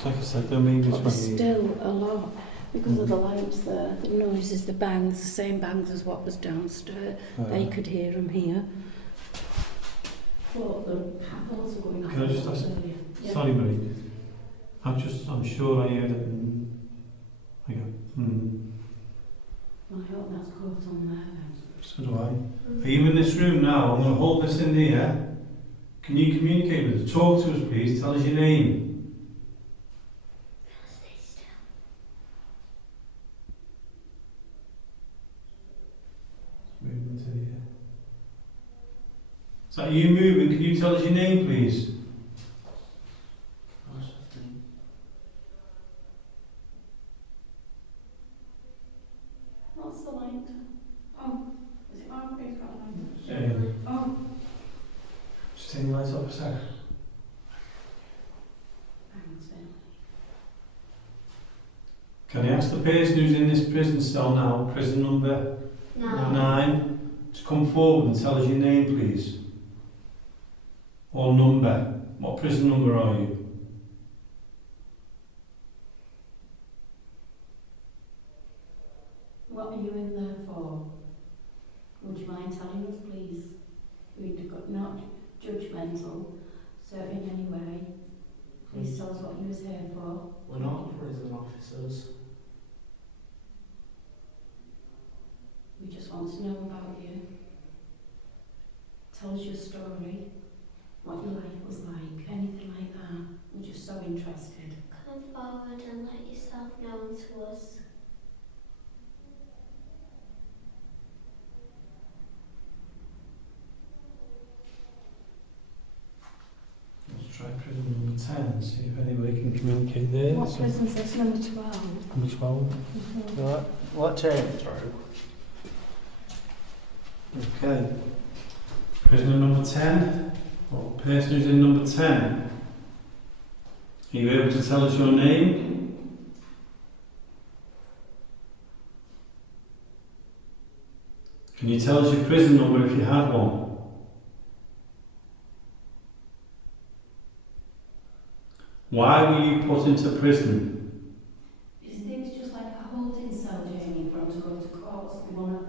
Like I said, there may be But there's 20. still a lot because of the lights there, the noises, the bangs, the same bangs as what was downstairs. They could hear them here. But the panels are going off. Can I just ask- earlier. Yeah. Sorry, Marie. I'm sure I heard it. I go, I hope that's caught on there then. So do I. Are you in this room now? I'm going to hold this in here. Can you communicate with us? Talk to us, please. Tell us your name. Stay still. Moving to here. Is that you moving? Can you tell us your name, please? What's the light? Oh, is it Aubrey? It's got a light. Yeah. Oh, Just turn your lights up a sec. hang on a second. Can I ask the person who's in this prison cell now, prison number No. 9, to come forward and tell us your name, please? Or number. What prison number are you? What are you in there for? Would you mind telling us, please? not judgmental, so in any way, please tell us what you was here for. We're not prison officers. We just want to know about you. Tell us your story, what your life was like, anything like that. We're just so interested. Come forward and let yourself known to us. Let's try prison number 10, see if anybody can communicate there. What So, prison's this, number 12? number 12. Right, let James through. Okay. Prisoner number 10, or person who's in number 10. Are you able to tell us your name? Can you tell us your prison number if you have one? Why were you put into prison? Is this just like a holding cell, Jamie, for them to go to court? We wanna...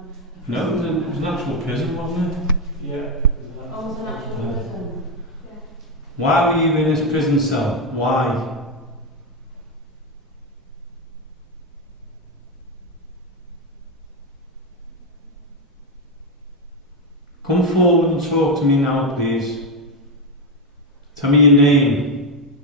No, it was an actual prison, wasn't it? Yeah. Oh, it's an actual prison. Why were you in this prison cell? Why? Come forward and talk to me now, please. Tell me your name.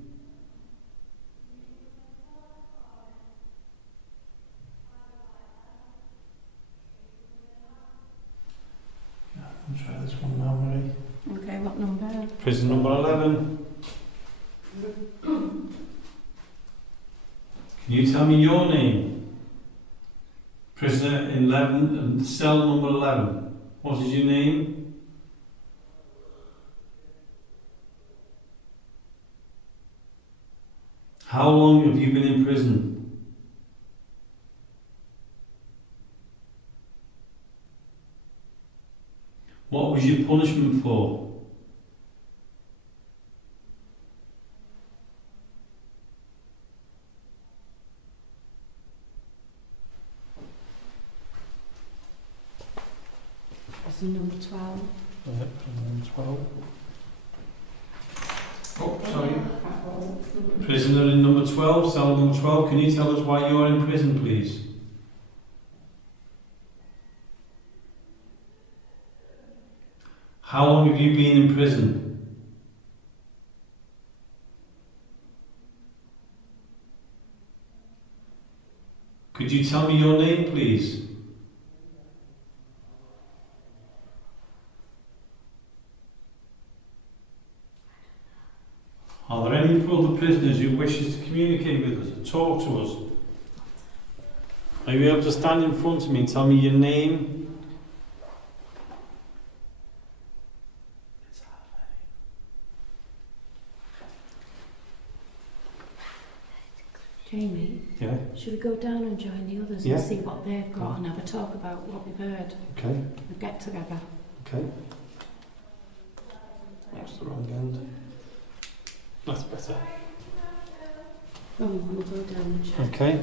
I'll try this one now, Marie. Okay, what number? Prison number 11. Can you tell me your name? Prisoner in 11, cell number 11. What is your name? How long have you been in prison? What was your punishment for? Prison number 12. Number 12. Oh, sorry. Prisoner in number 12, cell number 12. Can you tell us why you're in prison, please? How long have you been in prison? Could you tell me your name, please? Are there any other prisoners who wishes to communicate with us, to talk to us? Are you able to stand in front of me and tell me your name? Jamie, Yeah, should we go down and join the others Yeah. and see what they've got and have a talk about what we've heard? okay, We get together. okay. That's the wrong end. That's better. Oh, we'll go down and check. Okay,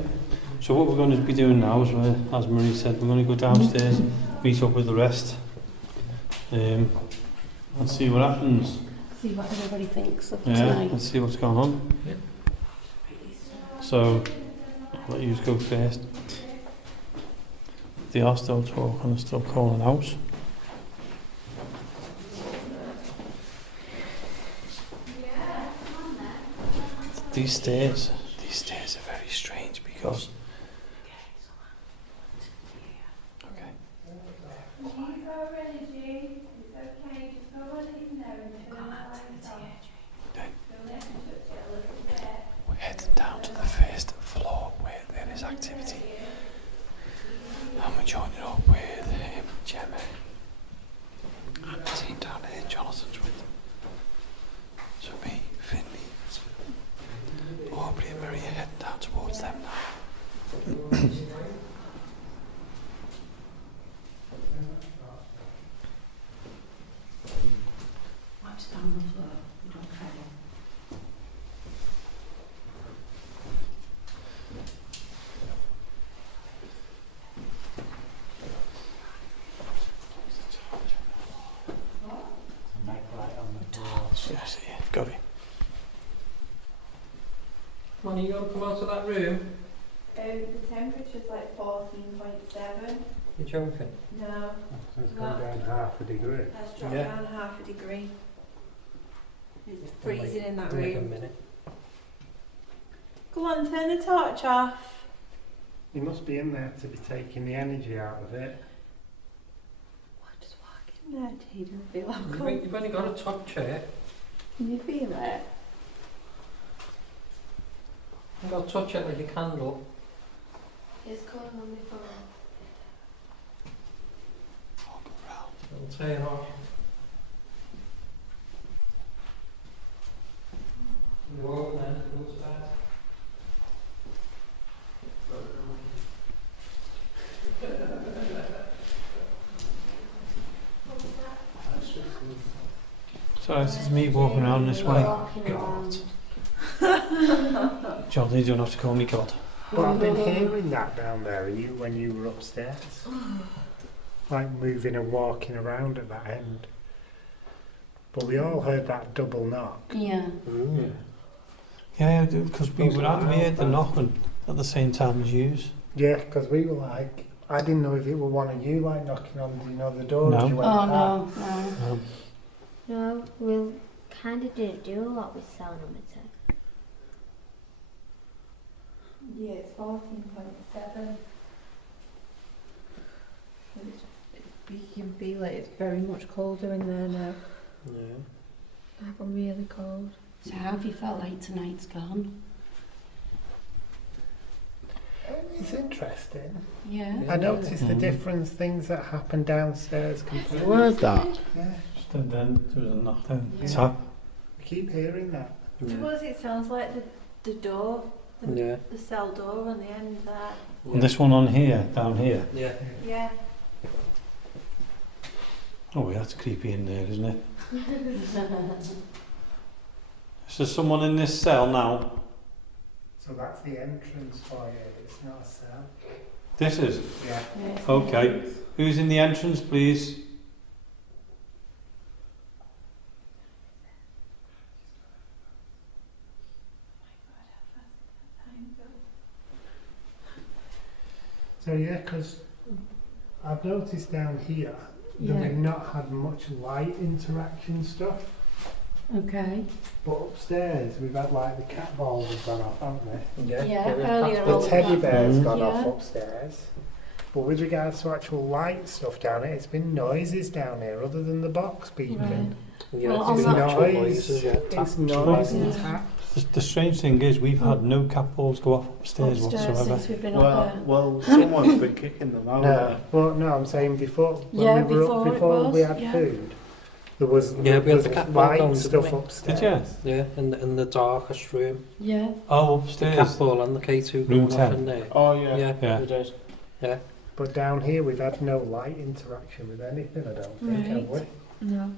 so what we're going to be doing now is, as Marie said, we're going to go downstairs, meet up with the rest, and see what happens. See what everybody thinks of Yeah, tonight. let's see what's going on. So, I'll let you go first. They are still talking, they're still calling out. These stairs are very strange because... Okay. We're heading down to the first floor where there is activity. And we're joining up with Gemma and the team down here, Jonathan's with them. So me, Finley, Aubrey and Maria heading down towards them now. Watch down the floor. We don't care. got it. When are you going to come out of that room? The temperature's like 14.7. You're joking. No, So it's gone down half a degree. that's dropped Yeah. down half a degree. It's freezing in that Wait a room. minute. Go on, turn the torch off. You must be in there to be taking the energy out of it. What, just walk in there, Jade, and feel how cold. You've only got a top chair. Can you feel it? You've got to touch it with your candle. It's calling on my phone. It'll turn off. You open then, it goes back. So this is me walking around this way. Walking around. John, you don't have to call me God. But I've been hearing that down there when you were upstairs. Like moving and walking around at that end. But we all heard that double knock. Yeah. Mm. Yeah, because we heard the knocking at the same time as yous. Yeah, because we were like, I didn't know if it were one of you like knocking on the door No. as you went Oh, past. no, no. No, we kind of didn't do a lot with sonometer. Yeah, it's 14.7. You can feel it. It's very much colder in there now. Yeah. I've gone really cold. So how have you felt like tonight's gone? It's interesting. Yeah. I noticed the Mm. different things that happen downstairs completely. Where's that? Yeah, Just then there was a knock down. Yeah. Tap. I keep hearing that. To us, it sounds like the door, Yeah. the cell door on the end there. And this one on here, down here. Yeah. Yeah. Oh, yeah, that's creepy in there, isn't it? Is there someone in this cell now? So that's the entrance for you. It's not a cell. This is? Yeah. Yes. Okay. Who's in the entrance, please? So yeah, because I've noticed down here that Yeah. we've not had much light interaction stuff. Okay. But upstairs we've had like the cat balls have gone off, haven't they? Yeah, earlier The on. teddy bear's Mm. gone off Yeah. upstairs. But with regards to actual light stuff down here, it's been noises down here other than the box beeping. Right. Yeah, Well, it's on It's that- actual noise, voices, yeah. it's noise and Yeah. taps. The strange thing is we've had no cat balls go off upstairs whatsoever. since we've been up there. Well, Someone's been kicking them out. no, I'm saying before, when Yeah, we were before up, it before we was, had yeah. food, there was Yeah, we had there was the cat ball light going, stuff didn't we? upstairs. Did you? Yeah, in the darkest room. Yeah. Oh, The upstairs. cat ball and the K2 Room going off 10. in there. Oh yeah. Yeah, Yeah. we did. Yeah. But down here we've had no light interaction with anything, I don't think, have we? Right. No.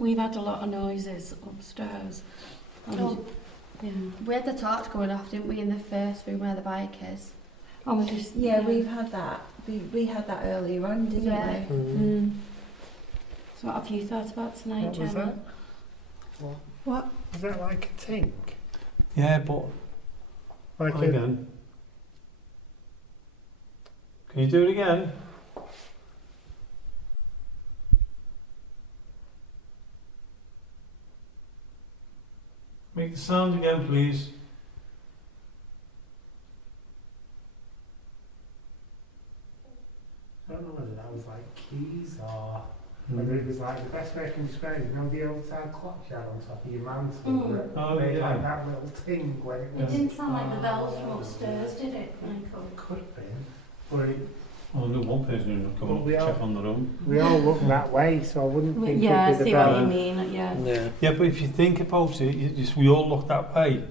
We've had a lot of noises upstairs. And, Oh. yeah. We had the torch going off, didn't we, in the first room where the bike is? Oh, we just, Yeah, we've had that. We had that earlier on, didn't Yeah. we? Mm. So what have you thought about tonight, What was Jenny? that? What? Is that like a tink? Yeah, but Like a, again. Can you do it again? Make the sound again, please. I don't know whether that was like keys or whether it was like the best way I can describe it. You know the outside clock you had on top of your mantle? Mm. that Oh, made yeah. like that little ting when it It was. didn't sound like the bells from upstairs, did it, Michael? Could have been. But it, Oh, no, one person will come But up we and check are- on their own. we all look that way, so I wouldn't think Yeah, I it'd be see the what bell. you mean, yeah. Yeah. Yeah, but if you think about it, we all look that way.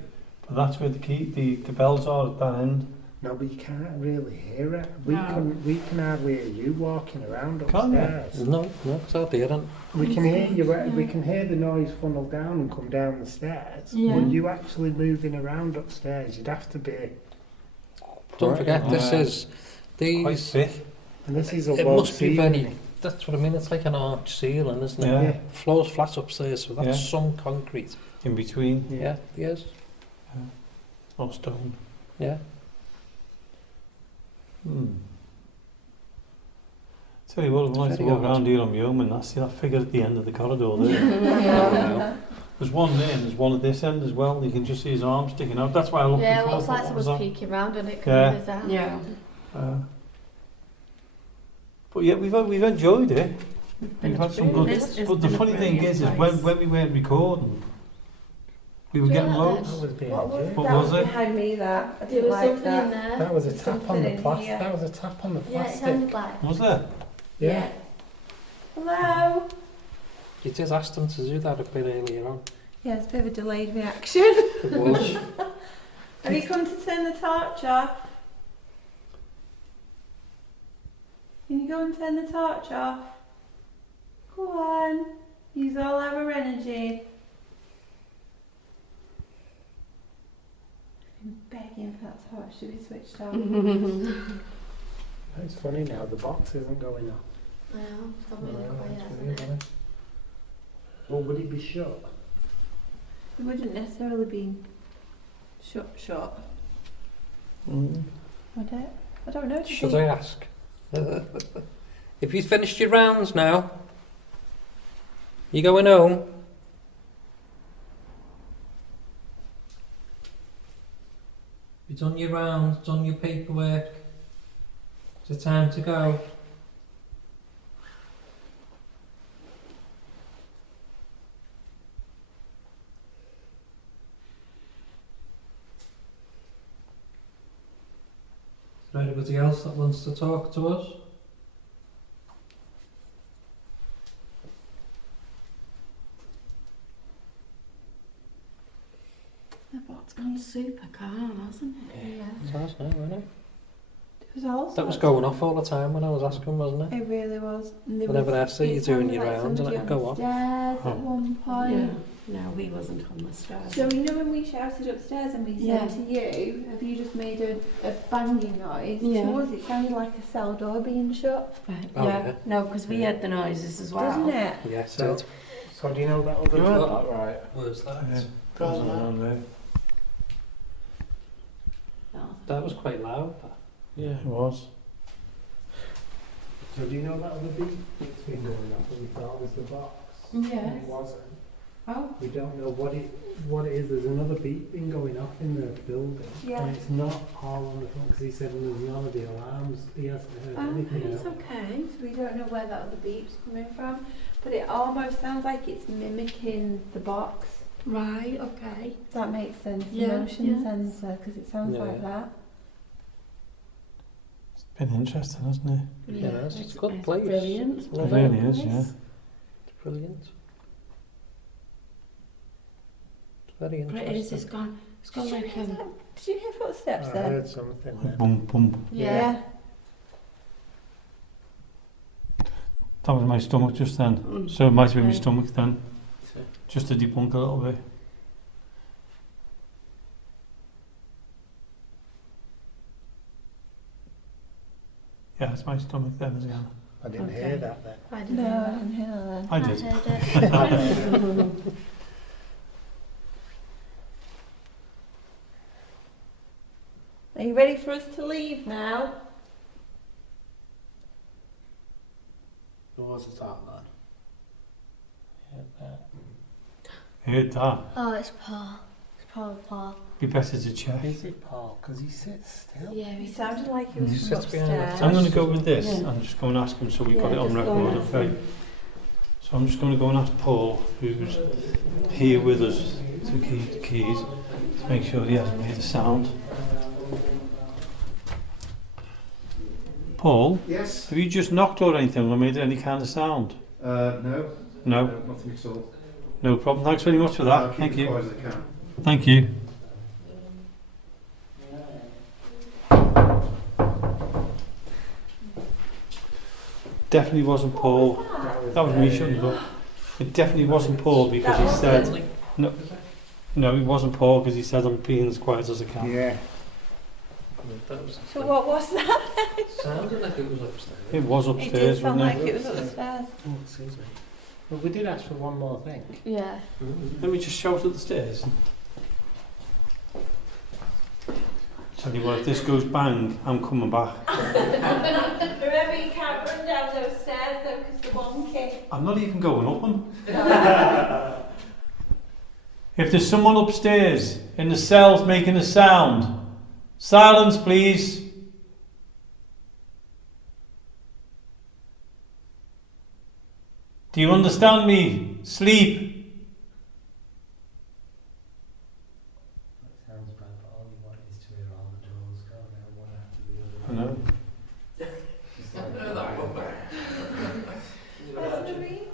But that's where the bells are at that end. No, but you can't really hear it. We No. can hardly hear you walking around Can you? upstairs. No, because I didn't. We can hear you. Yeah. We can hear the noise funnel down and come down the stairs. Yeah. But you actually moving around upstairs, you'd have to be. Don't forget, this Yeah. is Quite these. thick. And this is a It low must be very, ceiling. that's what I mean. It's like an arch ceiling, isn't it? Yeah. Floor's flat upstairs, so that's Yeah. some concrete. In between. Yeah, yes. Or stone. Yeah. Tell you what, I'd like to Very go odd. around here on my own and I see that figure at the end of the corridor there. Yeah. There's one there and there's one at this end as well. You can just see his arm sticking out. That's why I looked Yeah, before. it looks I like thought, what was someone's that? peeking round on it. Yeah. Yeah. But yeah, we've enjoyed it. Been We've had some a- good. it's But the been a funny thing brilliant is place. when we weren't recording, we were Do you getting like loads. That was being What was enjoyed. What that was it? behind me that? I There didn't was like something that. in there. That was a tap on Something the in plastic. here. That was a tap on the Yeah, it plastic. sounded like. Was there? Yeah. Hello? You did ask them to do that a bit earlier on. Yeah, it's a bit of a delayed reaction. It was. Have you come to turn the torch off? Can you go and turn the torch off? Go on. Use all our energy. I'm begging for that torch to be switched off. It's funny now, the box isn't going off. Yeah, it's got really No, quiet, it's hasn't weird, it? isn't it? Well, would it be shut? It wouldn't necessarily be shut. Mm. Would it? I don't know. Should I ask? If you've finished your rounds now, you going home? You done your rounds, done your paperwork? Is it time to go? Is there anybody else that wants to talk to us? The bot's gone super calm, hasn't it? Yeah. Sounds nice, wasn't it? It was all That was sorts. going off all the time when I was asking, wasn't it? It really was. And there Whenever was, I see you it doing sounded your like rounds and somebody it'd go on off. the stairs Oh. at one point. No, he wasn't on the stairs. So you know when we shouted upstairs and we Yeah. said to you, have you just made a banging noise? Yeah. To us it sounded like a cell door being shut, Right, Oh, yeah. yeah. No, because we heard the noises as well. doesn't it? Yes, So, it so do you know that other Yeah. door? Right. was that. Yeah. Goes on around there. No. That was quite loud. That. Yeah, it was. So do you know that other beat that's been going off that we thought was the box? Yes. It wasn't. Oh. We don't know what it is. There's another beat been going off in the building. Yeah. And it's not all on the phone because he said there's none of the alarms. He hasn't heard Oh, anything. It's else. okay. So we don't know where that other beep's coming from, but it almost sounds like it's mimicking the box. Right, okay. Does that make sense? The Yeah, motion yeah. sensor, because it sounds Yeah. like that. It's been interesting, hasn't it? Yeah, it's a good place. Brilliant. It's It lovely. really is, yeah. It's brilliant. It's very But it is, interesting. it's gone like Did you hear footsteps I then? heard something then. Boom, boom. Yeah. That was my stomach just then. Mm. So it might have been my Okay. stomach then. Just to debunk a little bit. Yeah, it's my stomach then again. I didn't Okay. hear that then. I didn't No, know I that. didn't hear that. I did. heard it. Are you ready for us to leave now? There was a talk then. I heard that. Oh, it's Paul. It's probably Paul. Be better to check. Is it Paul? Because he sits still. Yeah, He he sounded like he was Mhm. from Sits behind the upstairs. I'm going to go with this. Yeah. I'm just going to ask him so we've got Yeah, it on just go record, and ask okay? him. So I'm just going to go and ask Paul, who's here with us, to keep the keys, to make sure he hasn't made a sound. Paul, Yes. have you just knocked or anything or made any kind of sound? No. No? Nothing at all. No problem. Thanks very much for I'll that. keep Thank as you. quiet as I can. Thank you. Definitely wasn't Paul. That was me shutting it up. It definitely wasn't Paul because he said... No, it wasn't Paul because he said I'm being as quiet as I can. Yeah. That was So what was that? sounded like it was upstairs. It was It upstairs, did sound wasn't like it? it was upstairs. Oh, excuse me. Well, we did ask for one more thing. Yeah. Let me just shout at the stairs. Tell you what, if this goes bang, I'm coming back. Remember, you can't run down those stairs though, because the one kid. I'm not even going up them. If there's someone upstairs in the cells making a sound, silence please. Do you understand me? Sleep. That sounds bad, but all you want is to hear all the doors go now, one after the other. I know.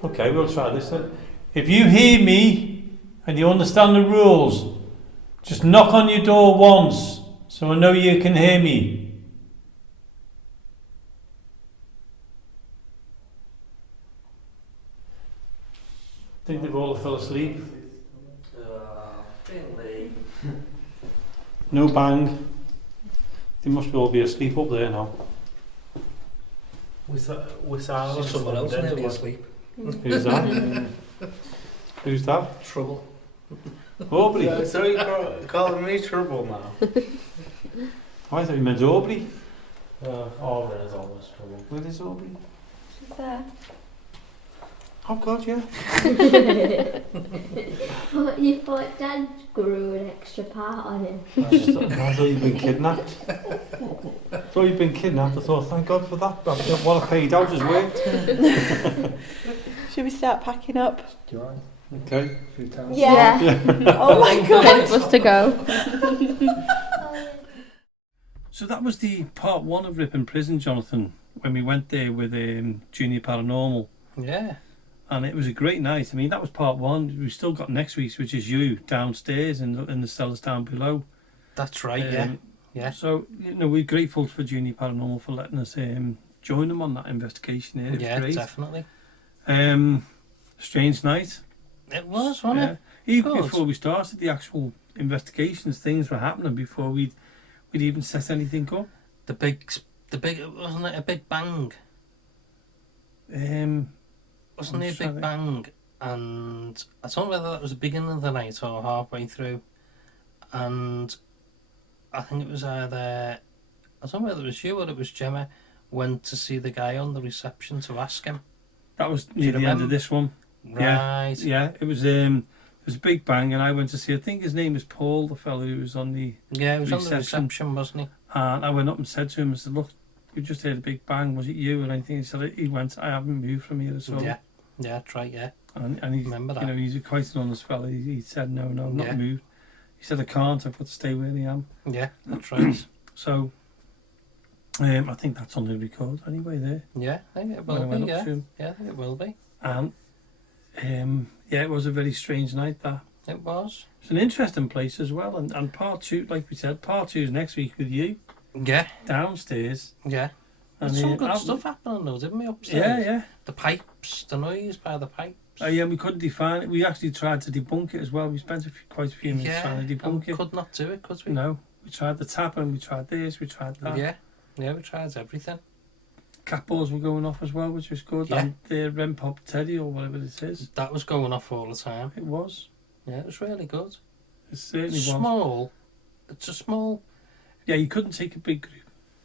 Okay, we'll try this then. If you hear me and you understand the rules, just knock on your door once so I know you can hear me. I think they've all fell asleep. Finley. No bang. They must all be asleep up there now. We There's silence someone them, else didn't nearly we? asleep. Who's that? Who's that? Trouble. Aubrey. So you're calling me trouble now? Oh, I thought you meant Aubrey. Aubrey is always trouble. Where is Aubrey? She's there. Oh God, yeah. But you thought Dad grew an extra part on him. I thought you'd been kidnapped. I thought you'd been kidnapped. I thought, thank God for that. What I paid out has worked. Should we start packing up? Do you want Okay. a few towels? Yeah. Oh my Ready God. for us to go. So that was the part one of Ripon Prison, Jonathan, when we went there with Junior Paranormal. Yeah. And it was a great night. I mean, that was part one. We've still got next week's, which is you downstairs in the cellars down below. That's right, yeah. Yeah. So, you know, we're grateful for Junior Paranormal for letting us join them on that investigation there. It was Yeah, great. definitely. Strange night. It was, wasn't it? Even Good. before we started the actual investigations, things were happening before we'd even set anything up. The big, wasn't it a big bang? Wasn't there a big bang? And I don't know whether that was the beginning of the night or halfway through. And I think it was either, I don't know whether it was you or it was Gemma, went to see the guy on the reception to ask him. That was near the end of this one. Right. Yeah, it was a big bang, and I went to see, I think his name was Paul, the fellow who was on the Yeah, he was on the reception. reception, wasn't he? And I went up and said to him, I said, look, we just heard a big bang, was it you or anything? He went, I haven't moved from here at all. Yeah, that's right, yeah. And he, Remember that. you know, he's quite an honest fellow. He said, no, I've not Yeah. moved. He said, I can't, I've got to stay where I am. Yeah, that's right. So, I think that's on the record anyway there. Yeah, I think it When I will went be, up yeah. to him. Yeah, I think it will be. And, yeah, it was a very strange night, that. It was. It's an interesting place as well. And part two, like we said, part two is next week with you, Yeah, downstairs. yeah. And There's some good out- stuff happening though, didn't we, upstairs? Yeah, yeah. The pipes, the noise by the pipes. Yeah, we couldn't define it. We actually tried to debunk it as well. We spent quite a few minutes trying to and debunk we it. could not do it, could we? No, we tried the tapping, we tried this, we tried that. Yeah, yeah, we tried everything. Cat balls were going off as well, which was good. Yeah. And the REM Pop Teddy or whatever it is. That was going off all the time. It was. Yeah, it was really good. It certainly was. Small. It's a small. Yeah, you couldn't take a big group.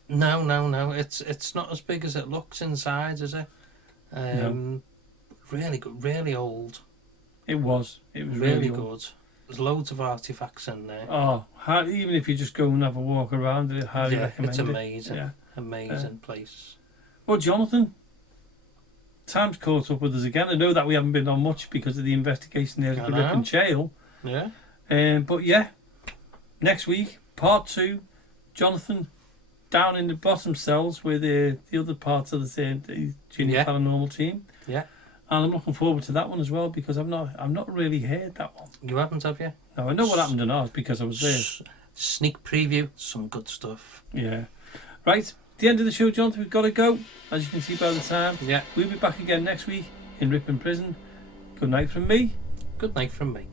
No. It's not as big as it looks inside, is it? No. Really good. Really old. It was. It was Really good. good. There's loads of artifacts in there. Oh, even if you just go and have a walk around it, I highly Yeah, recommend it's it. amazing. Yeah. Amazing place. Well, Jonathan, time's caught up with us again. I know that we haven't been on much because of the investigation there at I the know. Ripon jail. Yeah. But yeah, next week, part two, Jonathan down in the bottom cells with the other parts of the Junior Yeah. Paranormal team. Yeah. And I'm looking forward to that one as well because I've not really heard that one. You haven't, have you? No, I know what happened in ours because I was there. Sneak preview. Some good stuff. Yeah. Right, the end of the show, Jonathan. We've got to go. As you can see by the time. Yeah. We'll be back again next week in Ripon Prison. Good night from me. Good night from me.